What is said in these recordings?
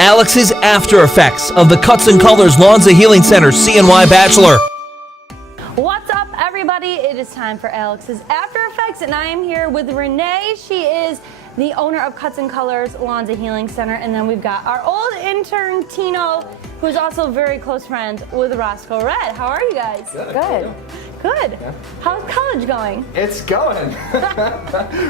Alex's after effects of the Cuts and Colors Lawns and Healing Center CNY Bachelor. What's up, everybody? It is time for Alex's After Effects, and I am here with Renee. She is the owner of Cuts and Colors Lawns and Healing Center, and then we've got our old intern, Tino, who's also very close friend with Roscoe Red. How are you guys? Good. Good. Yeah. How's college going? It's going.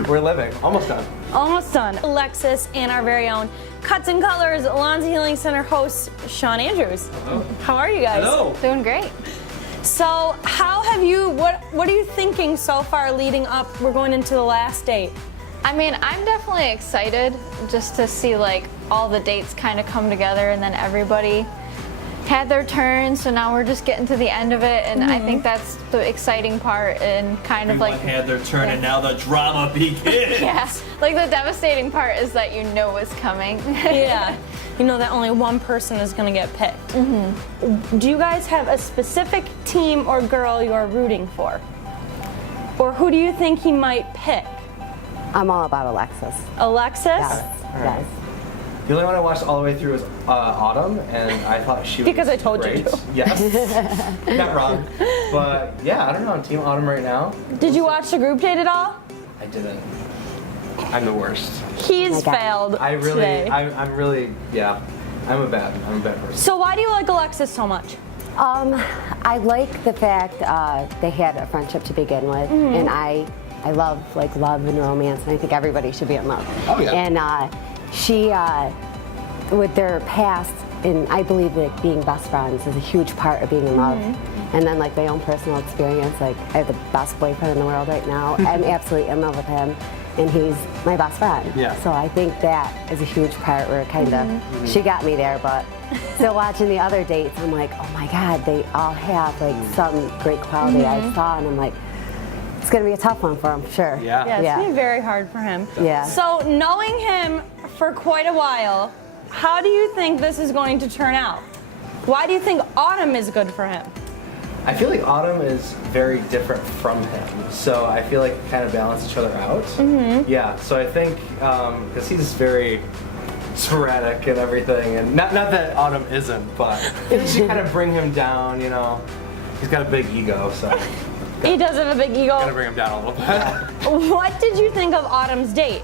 We're living. Almost done. Almost done. Alexis and our very own Cuts and Colors Lawns and Healing Center host, Sean Andrews. Hello. How are you guys? Hello. Doing great. So how have you, what are you thinking so far leading up? We're going into the last date. I mean, I'm definitely excited just to see like all the dates kind of come together, and then everybody had their turn, so now we're just getting to the end of it, and I think that's the exciting part, and kind of like had their turn and now the drama begins. yes, like the devastating part is that you know what's coming. Yeah. You know that only one person is going to get picked. Do you guys have a specific team or girl you're rooting for? Or who do you think he might pick? I'm all about Alexis. Alexis? Yes. The only one I watched all the way through was Autumn, and I thought she was Because I told you great. to. Yes. Not wrong. But yeah, I don't know. I'm Team Autumn right now. Did you watch the group date at all? I didn't. I'm the worst. He's my God. failed I really, today. I'm really, yeah. I'm a bad person. So why do you like Alexis so much? I like the fact they had a friendship to begin with, and I love like love and romance, and I think everybody should be in love. Oh, yeah. And she, with their past, and I believe that being best friends is a huge part of being in love. And then like my own personal experience, like I have the best boyfriend in the world right now. I'm absolutely in love with him, and he's my best friend. Yeah. So I think that is a huge part where kind of she got me there, but still watching the other dates, I'm like, oh my God, they all have like some great quality I saw, and I'm like, it's gonna be a tough one for him, sure. Yeah. Yeah, it's going to be very hard for him. Yeah. So knowing him for quite a while, how do you think this is going to turn out? Why do you think Autumn is good for him? I feel like Autumn is very different from him, so I feel like it kind of balance each other out. Yeah, so I think because he's very sporadic and everything, and not that Autumn isn't, but she kind of bring him down. You know, he's got a big ego, so He does have a big ego. gotta bring him down a little bit. What did you think of Autumn's date?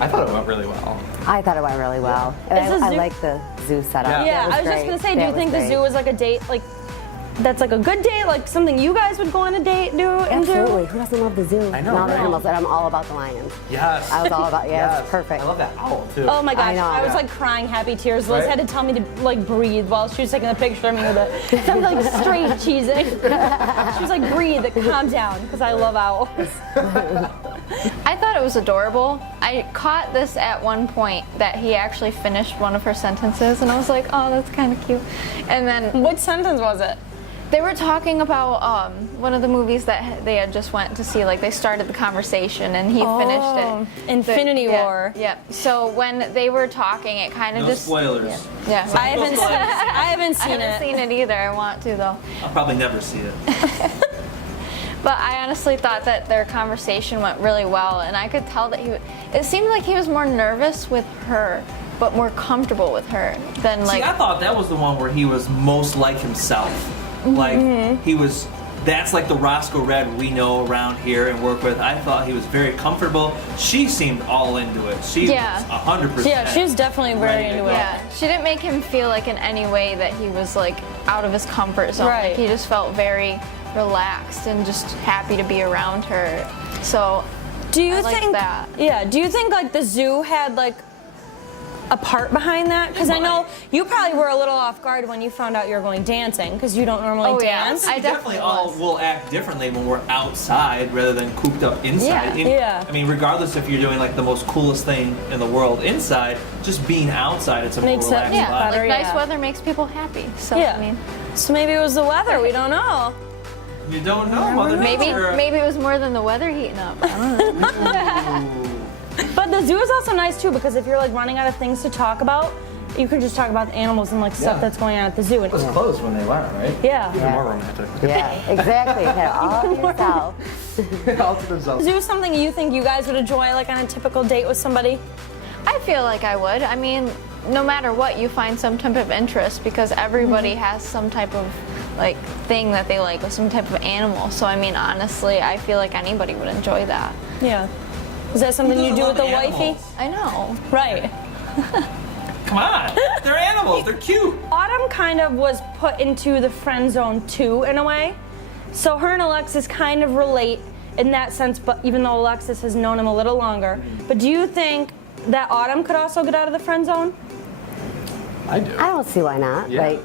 I thought it went really well. I thought it went really well. And Is the I zoo- like the zoo setup. Yeah. Yeah, That I was just great. gonna say, do That you was think the great. zoo was like a date, like that's like a good date, like something you guys would go on a date and do? Absolutely. Who doesn't love the zoo? I know, And all the right? animals, and I'm all about the lions. Yes. I was all about, Yes. it's perfect. I love that owl too. Oh my gosh, I know. I was Yeah. like crying happy tears. Liz Right? had to tell me to like breathe while she was taking the picture of me with it. I was like straight cheesing. She was like, breathe, calm down, because I love owls. I thought it was adorable. I caught this at one point that he actually finished one of her sentences, and I was like, oh, that's kind of cute. And then What sentence was it? they were talking about one of the movies that they had just went to see. Like they started the conversation, and he finished it. Infinity Yeah, War. Yeah. So when they were talking, it kind of No just spoilers. Yeah. I haven't seen it. I haven't I seen haven't it. seen it either. I want to though. I'll probably never see it. But I honestly thought that their conversation went really well, and I could tell that it seemed like he was more nervous with her, but more comfortable with her than like. See, I thought that was the one where he was most like himself. Like, he was, that's like the Roscoe Red we know around here and work with. I thought he was very comfortable. She seemed all into it. She Yeah. was 100%. Yeah, she's definitely very ready to into go. it. Yeah, she didn't make him feel like in any way that he was like out of his comfort zone. Right. Like, he just felt very relaxed and just happy to be around her. So Do you I like think that. Yeah, do you think like the zoo had like a part behind that? Because I know you probably were a little off guard when you found out you were going dancing, because you don't normally Oh, yeah. dance. I We definitely definitely all was. will act differently when we're outside rather than cooped up inside. Yeah. And, Yeah. I mean, regardless if you're doing like the most coolest thing in the world inside, just being outside, it's a Makes more it- relaxed yeah, vibe. better, like nice yeah. weather makes people happy. So Yeah. I mean, So maybe it was the weather. We don't know. You don't know, Mother maybe Nature. maybe it was more than the weather heating up. I don't know. But the zoo is also nice too, because if you're like running out of things to talk about, you can just talk about the animals and like stuff Yeah. that's going on at the zoo. It was And, closed when they went, right? yeah. Even more romantic. Yeah, exactly. Have all to yourself. All to themselves. Zoo is something you think you guys would enjoy, like on a typical date with somebody? I feel like I would. I mean, no matter what, you find some type of interest because everybody has some type of like thing that they like with some type of animal. So I mean, honestly, I feel like anybody would enjoy that. Yeah. Is that something you do with the wifey? I know. Right. Come on, they're animals. They're cute. Autumn kind of was put into the friend zone too, in a way. So her and Alexis kind of relate in that sense, but even though Alexis has known him a little longer. But do you think that Autumn could also get out of the friend zone? I do. I don't see why not. Yeah.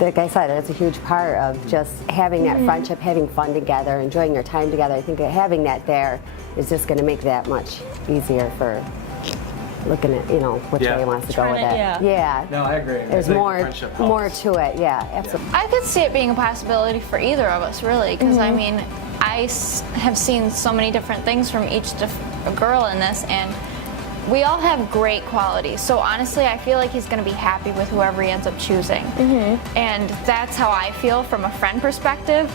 Like I said, it's a huge part of just having that friendship, having fun together, enjoying your time together. I think that having that there is just going to make that much easier for looking at, which way he wants to go with it. Yeah. No, I agree. There's I think more the friendship helps. more to it. Yeah, absolutely. I could see it being a possibility for either of us, really, because I mean, have seen so many different things from each girl in this, and we all have great qualities. So honestly, I feel like he's going to be happy with whoever he ends up choosing. And that's how I feel from a friend perspective.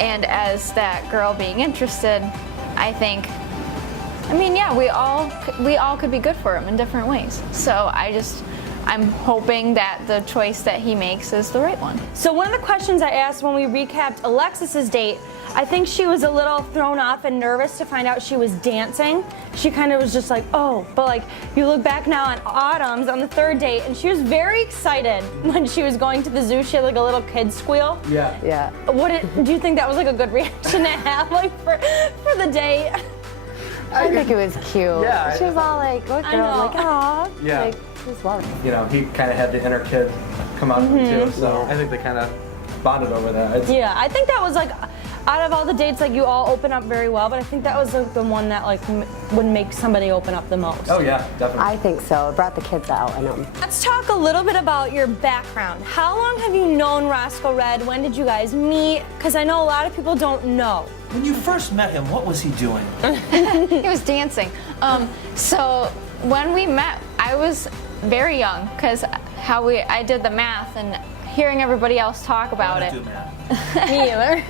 And as that girl being interested, I think, I mean, yeah, we all could be good for him in different ways. So I'm hoping that the choice that he makes is the right one. So one of the questions I asked when we recapped Alexis's date, I think she was a little thrown off and nervous to find out she was dancing. She kind of was just like, oh, but like you look back now on Autumn's on the third date, and she was very excited when she was going to the zoo. She had like a little kid squeal. Yeah. Yeah. Do you think that was like a good reaction to have like for the date? I think it was cute. Yeah, She was all like, what I girl? know. Like, aw. Yeah. Like, it was lovely. He kind of had the inner kid come out of him too. So I think they kind of bonded over that. Yeah, I think that was like, out of all the dates, like you all open up very well, but I think that was like the one that like would make somebody open up the most. Oh yeah, definitely. I think so. It brought the kids out in them. Let's talk a little bit about your background. How long have you known Roscoe Red? When did you guys meet? Because I know a lot of people don't know. When you first met him, what was he doing? He was dancing. So when we met, I was very young because I did the math and hearing everybody else talk about I it. don't do math. Me either.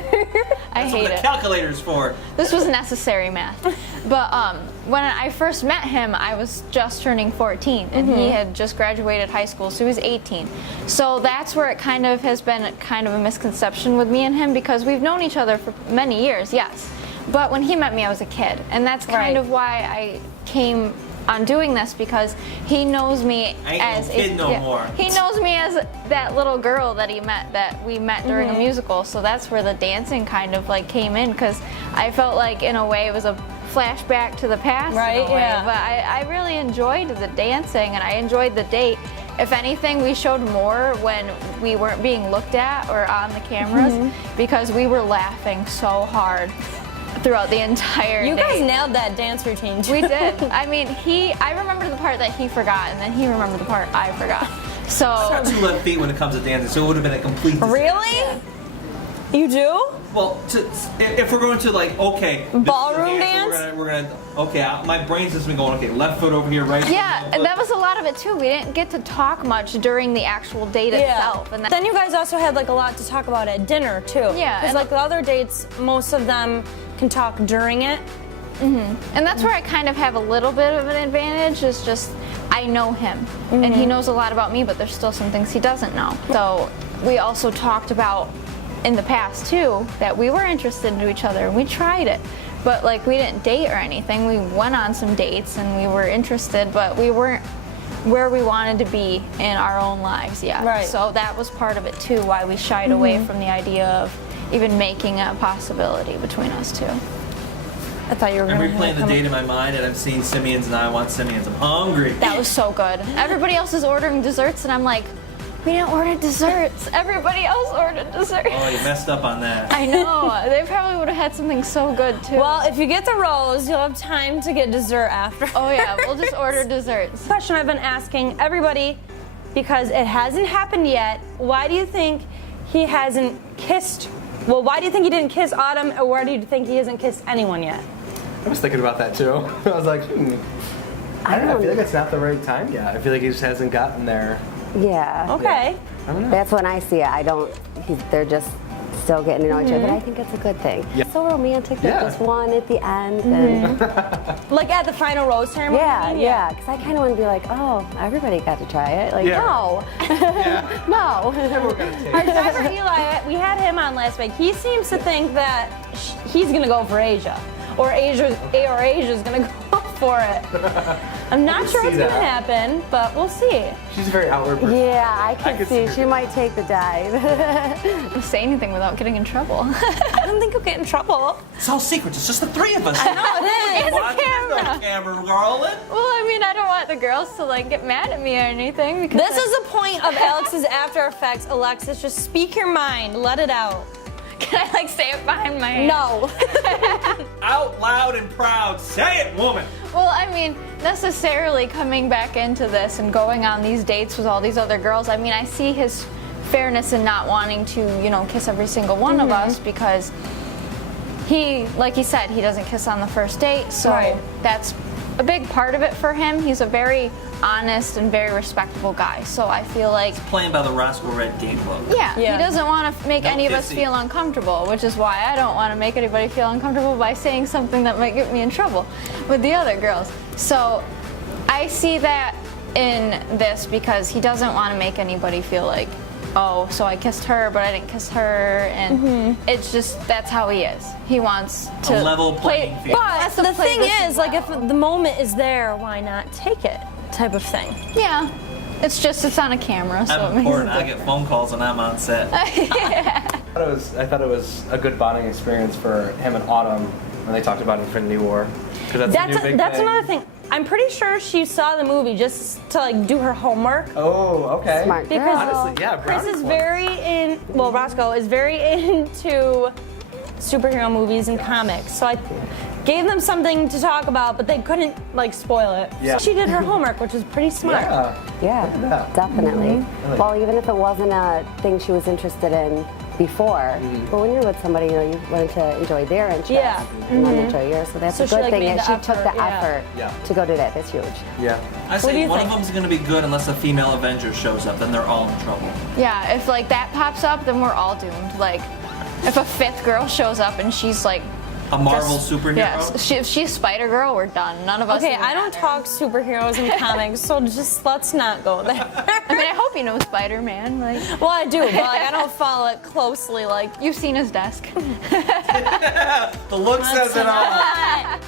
I That's what hate the it. calculator's for. This was necessary math. But when I first met him, I was just turning 14, and he had just graduated high school, so he was 18. So that's where it kind of has been kind of a misconception with me and him, because we've known each other for many years, yes. But when he met me, I was a kid, and that's kind of why I came on doing this, because he knows me I ain't as no kid no more. He knows me as that little girl that we met during a musical. So that's where the dancing kind of like came in, because I felt like in a way it was a flashback to the past, Right, in a way. yeah. But I really enjoyed the dancing, and I enjoyed the date. If anything, we showed more when we weren't being looked at or on the cameras, because we were laughing so hard throughout the entire You day. guys nailed that dance routine too. We did. I mean, I remember the part that he forgot, and then he remembered the part I forgot. So I'm 2 left feet when it comes to dancing, so it would have been a complete disaster. Really? You do? Well, if we're going to like, okay, this is Ballroom the dance? We're gonna okay. My brain's just been going, okay, left foot over here, right. yeah, foot, and that was a lot of it too. We didn't get to talk much during the actual date itself. And Then you guys also had like a lot to talk about at dinner too. Yeah, Because and- like the other dates, most of them can talk during it. And that's where I kind of have a little bit of an advantage, is just I know him, and he knows a lot about me, but there's still some things he doesn't know. So we also talked about in the past too that we were interested into each other, and we tried it. But like we didn't date or anything. We went on some dates and we were interested, but we weren't where we wanted to be in our own lives yet. Right. So that was part of it too, why we shied away from the idea of even making a possibility between us two. I thought you were I'm going to replaying the date in my mind, and I'm seeing Simeon's, and I want Simeon's. I'm hungry. That was so good. Everybody else is ordering desserts, and I'm like, we didn't order desserts. Everybody else ordered desserts. Oh, you messed up on that. I know. They probably would have had something so good too. Well, if you get the rose, you'll have time to get dessert after. oh yeah, we'll just order desserts. Question I've been asking everybody, because it hasn't happened yet. Why do you think he hasn't kissed? Well, why do you think he didn't kiss Autumn, or why do you think he hasn't kissed anyone yet? I was thinking about that too. I was like, I don't know. I feel like it's not the right time yet. I feel like he just hasn't gotten there. Yeah. Okay. I don't know. That's when I see it. They're just still getting to know each other. But I think it's a good thing. Yeah. It's so romantic. Yeah. There's one at the end. And Like at the final rose ceremony? yeah. Because I kind of want to be like, oh, everybody got to try it. Like, Yeah. no. No. We're gonna take Our driver Eli, we had him on last week. He seems to think that he's gonna go for Asia, or Asia's gonna go for it. I'm not sure see what's gonna that. happen, but we'll see. She's a very outward person. Yeah, I can could see. see her. She might take the dive. Don't say anything without getting in trouble. I don't think he'll get in trouble. It's all secrets. It's just the three of us. No, it is. Watch the camera rolling. Well, I mean, I don't want the girls to like get mad at me or anything because This is the point of Alex's After Effects. Alexis, just speak your mind. Let it out. can I like say it behind my hand? No. Out loud and proud. Say it, woman. Well, I mean, necessarily coming back into this and going on these dates with all these other girls, I mean, I see his fairness in not wanting to, you know, kiss every single one of us because he, like he said, he doesn't kiss on the first date, so Right. that's a big part of it for him. He's a very honest and very respectable guy, so I feel like Playing by the Roscoe Red game book. yeah, Yeah. he doesn't want to make No any of us kissing. feel uncomfortable, which is why I don't want to make anybody feel uncomfortable by saying something that might get me in trouble with the other girls. So I see that in this because he doesn't want to make anybody feel like, oh, so I kissed her, but I didn't kiss her, and it's just that's how he is. He wants to A level playing field. But That's the the thing flavor is, like, if the moment is there, why not take it? Type of thing. yeah. It's just it's on a camera, so it I'm makes important. it I get phone calls when I'm on set. I thought it was a good bonding experience for him and Autumn when they talked about Infinity War. 'Cause that's a new big That's thing. another thing. I'm pretty sure she saw the movie just to like do her homework. Oh, okay. Smart Because girl. Honestly, yeah, Chris brownie is points. very Roscoe is very into superhero movies and comics. So I gave them something to talk about, but they couldn't like spoil it. Yeah. So she did her homework, which is pretty smart. Yeah. Yeah, that. definitely. Really. Well, even if it wasn't a thing she was interested in before, but when you're with somebody, you know, you want to enjoy their interest. Yeah. You want to enjoy yours, so that's So a she, good like, thing. made And the she took effort, the yeah. effort Yeah. to go do that. That's huge. Yeah. I do say you one think? of them's going to be good unless a female Avenger shows up. Then they're all in trouble. Yeah, if like that pops up, then we're all doomed. Like, if a fifth girl shows up and she's like, A Marvel just- superhero. yes, if she's Spider Girl, we're done. None of us. Okay, even I don't matter. talk superheroes and comics, so just let's not go there. I mean, I hope you know Spider Man. Like, Well, I do, but like I don't follow it closely. Like, you've seen his desk. The look says it all.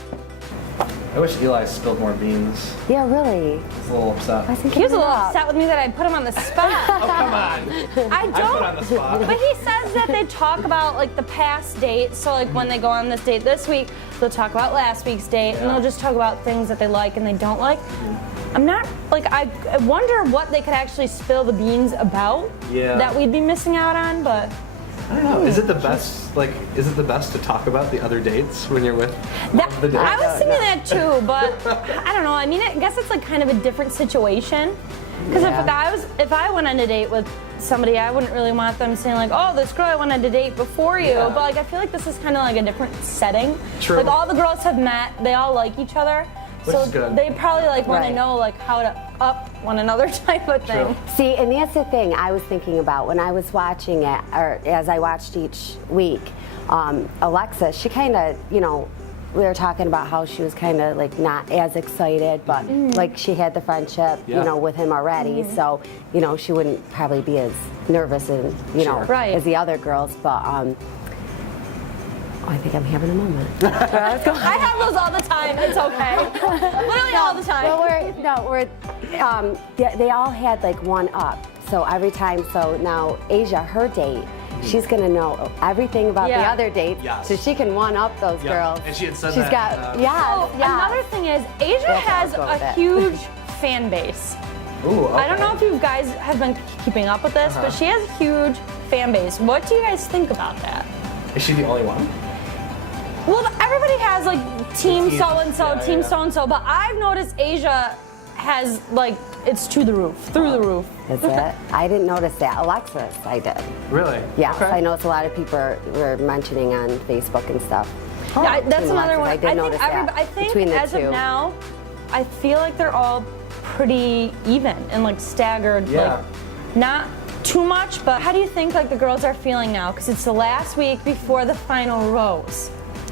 I wish Eli spilled more beans. Yeah, really. I was a little upset. I think he was a little up. upset with me that I put him on the spot. Oh, come on. I I put on the don't. spot. But he says that they talk about like the past date. So like when they go on this date this week, they'll talk about last week's date, and Yeah. they'll just talk about things that they like and they don't like. I'm not like I wonder what they could actually spill the beans about Yeah. that we'd be missing out on. But I don't know. Is it the best? Like, is it the best to talk about the other dates when you're with that, the date? I was thinking that too. But I don't know. I mean, I guess it's like kind of a different situation. Because Yeah. if I went on a date with somebody, I wouldn't really want them saying like, "Oh, this girl I went on a date before you." Yeah. But like, I feel like this is kind of like a different setting. True. Like all the girls have met, they all like each other, Which so is good. they probably like want to Right. know like how to up one another type of thing. True. See, and that's the thing I was thinking about when I was watching it, or as I watched each week. Alexa, she kind of, you know, we were talking about how she was kind of like not as excited, but like she had the friendship, Yeah. you know, with him already. So, you know, she wouldn't probably be as nervous and, you know, Sure. Right. as the other girls. But I think I'm having a moment. I have those all the time. It's okay. Literally all the time. Well, they all had like one up. So every time, so now Asia, her date, she's gonna know everything about the Yeah. other dates, Yes. so she can one up those Yeah. girls. And she had said She's that, got, yeah, So yeah. another thing is, Asia That's how has I'll go with a it. huge fan base. Ooh, okay. I don't know if you guys have been keeping up with this, but she has a huge fan base. What do you guys think about that? Is she the only one? Well, everybody has like team team. so and so, Yeah, team yeah. so and so, but I've noticed Asia has like it's to the roof, through the roof. Is it? I didn't notice that. Alexis, I did. Really? Yes, Okay. I noticed a lot of people were mentioning on Facebook and stuff. Yeah, that's Team another Alexis, one. I did notice that I think between the as two. of now, I feel like they're all pretty even and like staggered, Yeah. like not too much, but how do you think like the girls are feeling now? Because it's the last week before the final rose.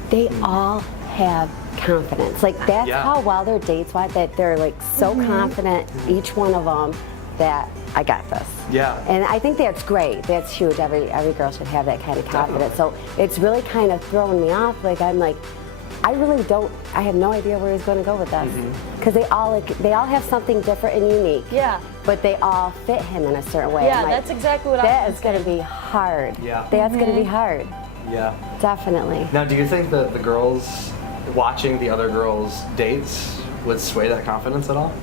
They all have confidence. Like that's Yeah. how well their dates went, that they're like so confident, each one of them, that I got this. Yeah. And I think that's great. That's huge. Every girl should have that kind of confidence. So it's really kind of throwing me off. Like I'm like, I really don't. I have no idea where he's going to go with this, because they all have something different and unique. Yeah. But they all fit him in a certain way. Yeah, I'm like, that's exactly what I that was is going to be hard. Yeah. That's going to be hard. Yeah. Definitely. Now, do you think that the girls watching the other girls' dates would sway that confidence at all?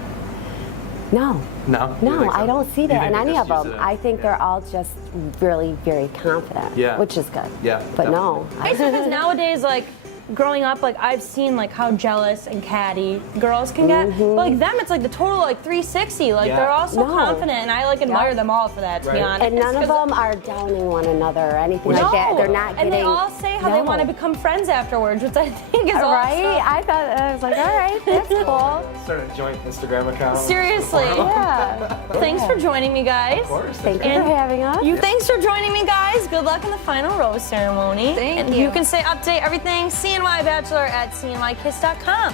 No. No. You No, think so? I don't see You that think in they any just of use them. it I think yeah. they're all just really very confident, Yeah. which is good. Yeah, But no. Because nowadays, like, growing up, like, I've seen, like, how jealous and catty girls can get. But, like, them, it's, like, the total, like, 360. Like, Yeah. they're all so No. confident, and I, like, admire Yeah. them all for that, to be Right. honest. And none of 'Cause- them are downing one another or anything No. like that. They're not getting. And they all say how they No. want to become friends afterwards, which I think is Right? awesome. I thought, I was like, all right, that's cool. Start a joint Instagram account. Seriously. Yeah. Thanks for joining me, guys. Of course. Thank you And for having us. Thanks for joining me, guys. Good luck in the final rose ceremony. Thank and you. you can stay update everything CNY Bachelor at cnykiss.com.